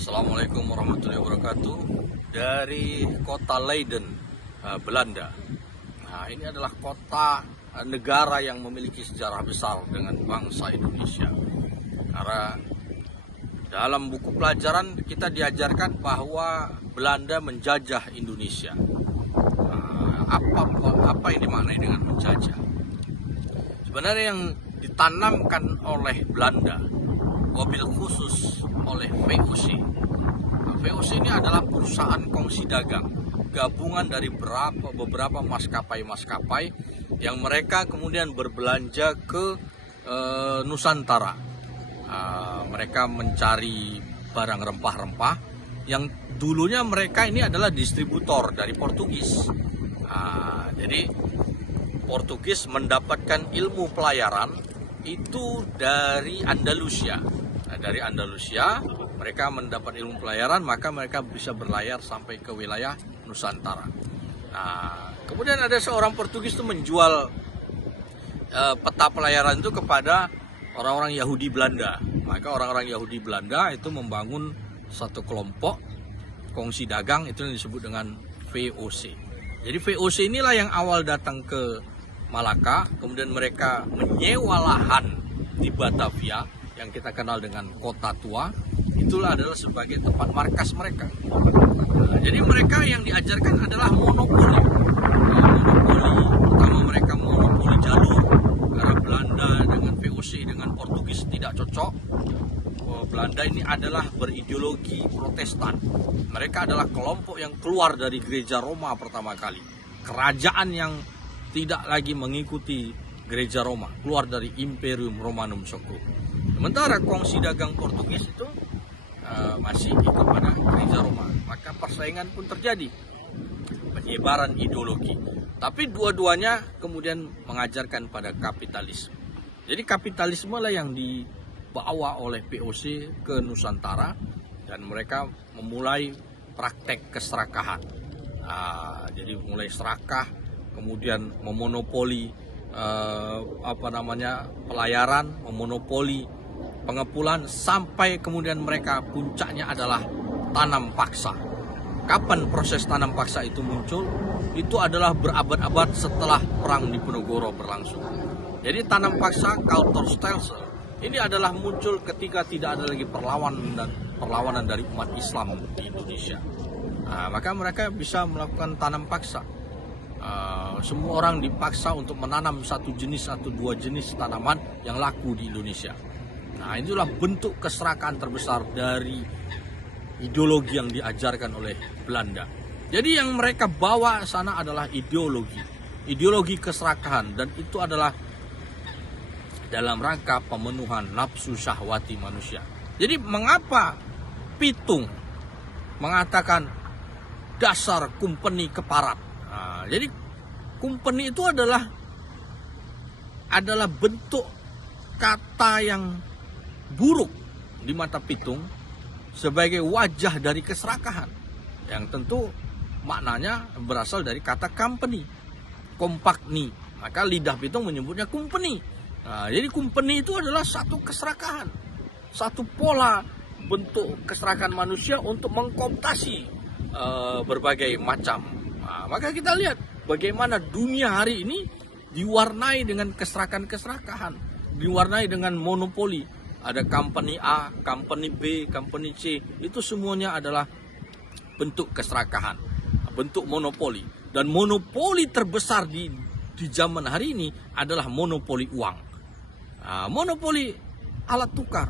Assalamualaikum warahmatullahi wabarakatuh. Dari kota Leiden, Belanda. Nah, ini adalah kota negara yang memiliki sejarah besar dengan bangsa Indonesia. Karena dalam buku pelajaran kita diajarkan bahwa Belanda menjajah Indonesia. Apa yang dimaknai dengan menjajah? Sebenarnya yang ditanamkan oleh Belanda, wabil khusus oleh VOC. VOC ini adalah perusahaan kongsi dagang, gabungan dari beberapa maskapai-maskapai yang mereka kemudian berbelanja ke Nusantara. Mereka mencari barang rempah-rempah yang dulunya mereka ini adalah distributor dari Portugis. Jadi Portugis mendapatkan ilmu pelayaran itu dari Andalusia. Dari Andalusia mereka mendapat ilmu pelayaran, maka mereka bisa berlayar sampai ke wilayah Nusantara. Kemudian ada seorang Portugis itu menjual peta pelayaran itu kepada orang-orang Yahudi Belanda. Maka orang-orang Yahudi Belanda itu membangun satu kelompok kongsi dagang, itu yang disebut dengan VOC. Jadi VOC inilah yang awal datang ke Malaka, kemudian mereka menyewa lahan di Batavia yang kita kenal dengan Kota Tua. Itulah adalah sebagai tempat markas mereka. Jadi mereka yang diajarkan adalah monopoli. Pertama mereka monopoli jalur, karena Belanda dengan VOC dengan Portugis tidak cocok. Belanda ini adalah berideologi Protestan. Mereka adalah kelompok yang keluar dari gereja Roma pertama kali. Kerajaan yang tidak lagi mengikuti gereja Roma, keluar dari Imperium Romanum Sacrum. Sementara kongsi dagang Portugis itu masih ikut pada gereja Roma, maka persaingan pun terjadi, penyebaran ideologi. Tapi dua-duanya kemudian mengajarkan pada kapitalisme. Jadi kapitalisme lah yang dibawa oleh VOC ke Nusantara dan mereka memulai praktek keserakahan. Jadi mulai serakah, kemudian memonopoli pelayaran, memonopoli pengepulan, sampai kemudian mereka puncaknya adalah tanam paksa. Kapan proses tanam paksa itu muncul? Itu adalah berabad-abad setelah perang Diponegoro berlangsung. Jadi tanam paksa, Kauterstelsel, ini adalah muncul ketika tidak ada lagi perlawanan dari umat Islam di Indonesia. Maka mereka bisa melakukan tanam paksa. Semua orang dipaksa untuk menanam satu jenis atau dua jenis tanaman yang laku di Indonesia. Itulah bentuk keserakahan terbesar dari ideologi yang diajarkan oleh Belanda. Jadi yang mereka bawa sana adalah ideologi keserakahan, dan itu adalah dalam rangka pemenuhan nafsu syahwati manusia. Jadi mengapa Pitung mengatakan dasar kumpeni keparat? Jadi kumpeni itu adalah bentuk kata yang buruk di mata Pitung sebagai wajah dari keserakahan, yang tentu maknanya berasal dari kata company, kompakni. Maka lidah Pitung menyebutnya kumpeni. Jadi kumpeni itu adalah satu keserakahan, satu pola bentuk keserakahan manusia untuk mengkooptasi berbagai macam. Maka kita lihat bagaimana dunia hari ini diwarnai dengan keserakahan, diwarnai dengan monopoli. Ada company A, company B, company C, itu semuanya adalah bentuk keserakahan, bentuk monopoli. Dan monopoli terbesar di zaman hari ini adalah monopoli uang, monopoli alat tukar.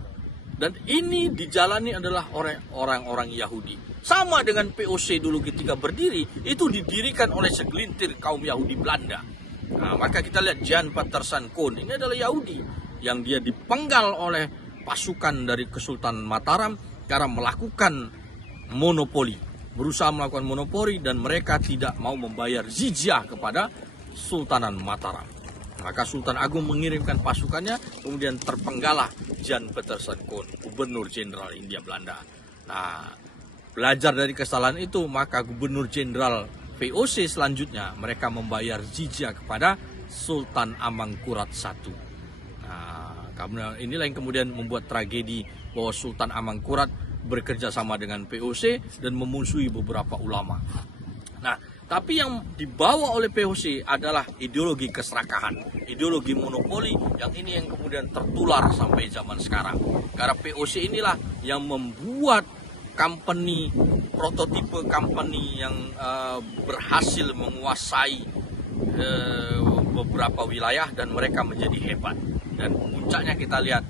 Dan ini dijalani adalah orang-orang Yahudi. Sama dengan VOC dulu ketika berdiri, itu didirikan oleh segelintir kaum Yahudi Belanda. Maka kita lihat Jan Patterson Koen, ini adalah Yahudi yang dia dipenggal oleh pasukan dari Kesultanan Mataram karena melakukan monopoli, berusaha melakukan monopoli, dan mereka tidak mau membayar jizyah kepada Sultanan Mataram. Maka Sultan Agung mengirimkan pasukannya, kemudian terpenggalah Jan Patterson Koen, Gubernur Jenderal Hindia Belanda. Belajar dari kesalahan itu, maka Gubernur Jenderal VOC selanjutnya mereka membayar jizyah kepada Sultan Amangkurat I. Karena inilah yang kemudian membuat tragedi bahwa Sultan Amangkurat bekerja sama dengan POC dan memusuhi beberapa ulama. Nah, tapi yang dibawa oleh POC adalah ideologi keserakahan, ideologi monopoli yang ini yang kemudian tertular sampai zaman sekarang. Karena POC inilah yang membuat company, prototipe company yang berhasil menguasai beberapa wilayah dan mereka menjadi hebat. Dan puncaknya kita lihat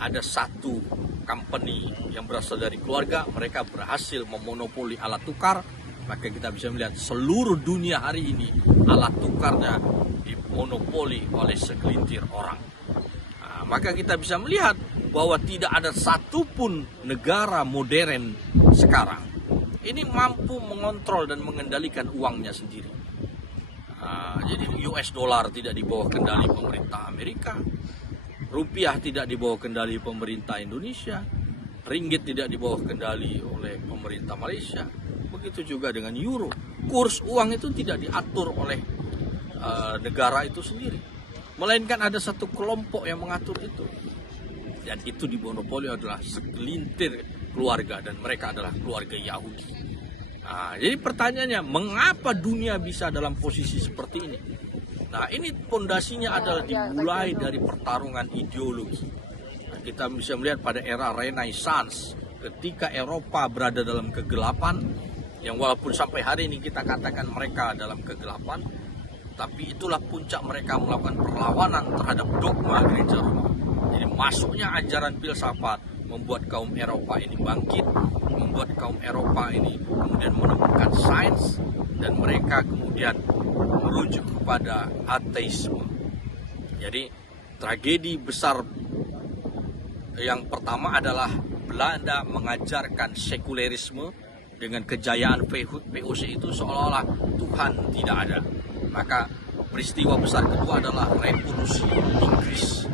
ada satu company yang berasal dari keluarga, mereka berhasil memonopoli alat tukar. Maka kita bisa melihat seluruh dunia hari ini alat tukarnya dimonopoli oleh segelintir orang. Nah, maka kita bisa melihat bahwa tidak ada satupun negara modern sekarang ini mampu mengontrol dan mengendalikan uangnya sendiri. Jadi US dollar tidak di bawah kendali pemerintah Amerika, rupiah tidak di bawah kendali pemerintah Indonesia, ringgit tidak di bawah kendali oleh pemerintah Malaysia. Begitu juga dengan euro. Kurs uang itu tidak diatur oleh negara itu sendiri, melainkan ada satu kelompok yang mengatur itu. Dan itu dimonopoli adalah segelintir keluarga, dan mereka adalah keluarga Yahudi. Nah, jadi pertanyaannya, mengapa dunia bisa dalam posisi seperti ini? Nah, ini pondasinya adalah dimulai dari pertarungan ideologi. Nah, kita bisa melihat pada era Renaissance, ketika Eropa berada dalam kegelapan, yang walaupun sampai hari ini kita katakan mereka dalam kegelapan, tapi itulah puncak mereka melakukan perlawanan terhadap dogma gereja Roma. Jadi masuknya ajaran filsafat membuat kaum Eropa ini bangkit, membuat kaum Eropa ini kemudian menemukan sains, dan mereka kemudian merujuk kepada ateisme. Jadi tragedi besar yang pertama adalah Belanda mengajarkan sekulerisme. Dengan kejayaan POC itu seolah-olah Tuhan tidak ada. Maka peristiwa besar kedua adalah revolusi Inggris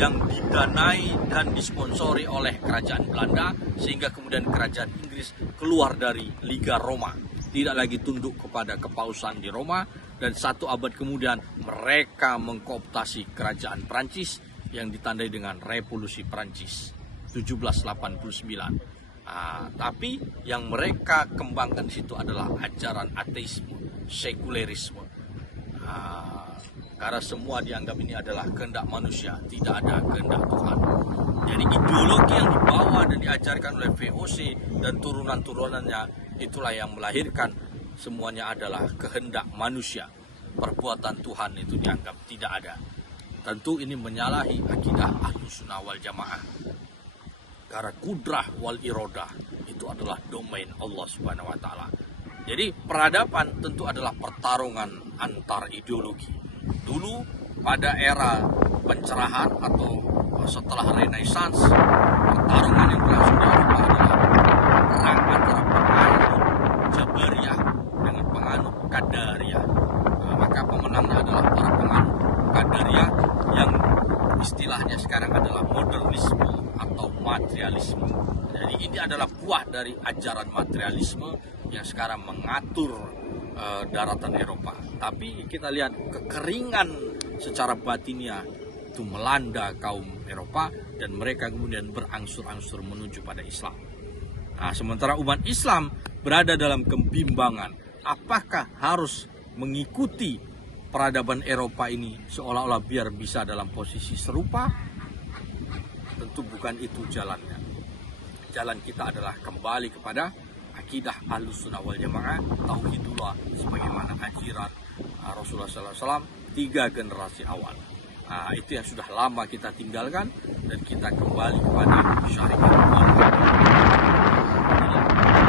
yang didanai dan disponsori oleh kerajaan Belanda, sehingga kemudian kerajaan Inggris keluar dari Liga Roma, tidak lagi tunduk kepada kepausan di Roma, dan 1 abad kemudian mereka mengkooptasi kerajaan Prancis yang ditandai dengan revolusi Prancis 1789. Tapi yang mereka kembangkan di situ adalah ajaran ateisme, sekulerisme. Karena semua dianggap ini adalah kehendak manusia, tidak ada kehendak Tuhan. Jadi ideologi yang dibawa dan diajarkan oleh VOC dan turunan-turunannya itulah yang melahirkan semuanya adalah kehendak manusia. Perbuatan Tuhan itu dianggap tidak ada. Tentu ini menyalahi akidah Ahlussunnah wal Jamaah. Karena kudrah wal irodah itu adalah domain Allah Subhanahu wa taala. Jadi peradaban tentu adalah pertarungan antar ideologi. Dulu pada era pencerahan atau setelah Renaissance, pertarungan yang berlangsung di Eropa adalah perang antara penganut Jabariyah dengan penganut Qadariyah. Maka pemenangnya adalah para penganut Qadariyah yang istilahnya sekarang adalah modernisme atau materialisme. Jadi ini adalah buah dari ajaran materialisme yang sekarang mengatur daratan Eropa. Tapi kita lihat kekeringan secara batinnya itu melanda kaum Eropa, dan mereka kemudian berangsur-angsur menuju pada Islam. Nah, sementara umat Islam berada dalam kebimbangan, apakah harus mengikuti peradaban Eropa ini seolah-olah biar bisa dalam posisi serupa? Tentu bukan itu jalannya. Jalan kita adalah kembali kepada akidah Ahlussunnah wal Jamaah, tauhidullah sebagaimana ajaran Rasulullah SAW 3 generasi awal. Itu yang sudah lama kita tinggalkan, dan kita kembali kepada syariat Allah.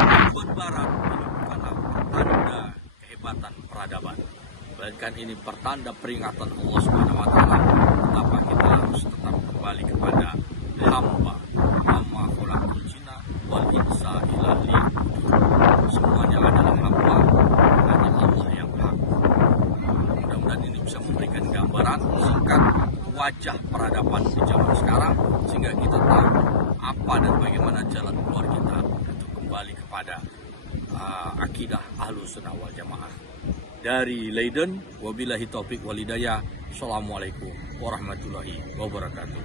Tujuan Barat ini bukanlah pertanda kehebatan peradaban, melainkan ini pertanda peringatan Allah Subhanahu wa taala betapa kita harus tetap kembali kepada hamba khalaqul jinna wal insa illa liya'budun. Semuanya adalah hamba, hanya Allah yang hak. Mudah-mudahan ini bisa memberikan gambaran singkat wajah peradaban di zaman sekarang, sehingga kita tahu apa dan bagaimana jalan keluar kita untuk kembali kepada akidah Ahlussunnah wal Jamaah. Dari Leiden, wabillahi taufik wal hidayah. Assalamualaikum warahmatullahi wabarakatuh.